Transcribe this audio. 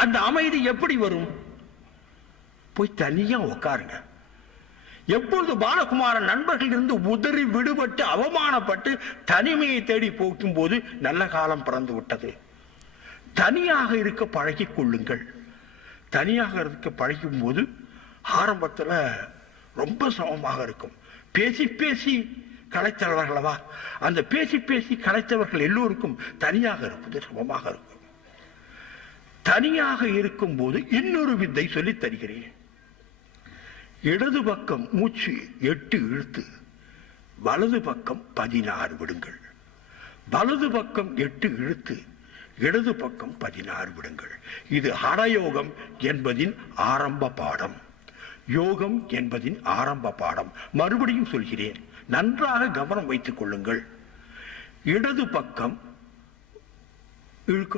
அந்த அமைதி எப்படி வரும்? போய் தனியா உட்காருங்க. எப்பொழுது பாலகுமாரன் நண்பர்கள் இருந்து உதறி விடுபட்டு அவமானப்பட்டு தனிமையை தேடி போகும் போது நல்ல காலம் பிறந்து விட்டது. தனியாக இருக்க பழகிக் கொள்ளுங்கள். தனியாக இருக்க பழகும் போது ஆரம்பத்தில் ரொம்ப சமமாக இருக்கும். பேசி பேசி கலைத்தவர்களவா, அந்த பேசி பேசி கலைத்தவர்கள் எல்லோருக்கும் தனியாக இருப்பது சமமாக இருக்கும். தனியாக இருக்கும் போது இன்னொரு வித்தை சொல்லித் தருகிறேன். இடது பக்கம் மூச்சு 8 இழுத்து வலது பக்கம் 16 விடுங்கள். வலது பக்கம் 8 இழுத்து இடது பக்கம் 16 விடுங்கள். இது ஹடயோகம் என்பதின் ஆரம்ப பாடம். யோகம் என்பதின் ஆரம்ப பாடம். மறுபடியும் சொல்கிறேன், நன்றாக கவனம் வைத்துக் கொள்ளுங்கள். இடது பக்கம் இழுக்க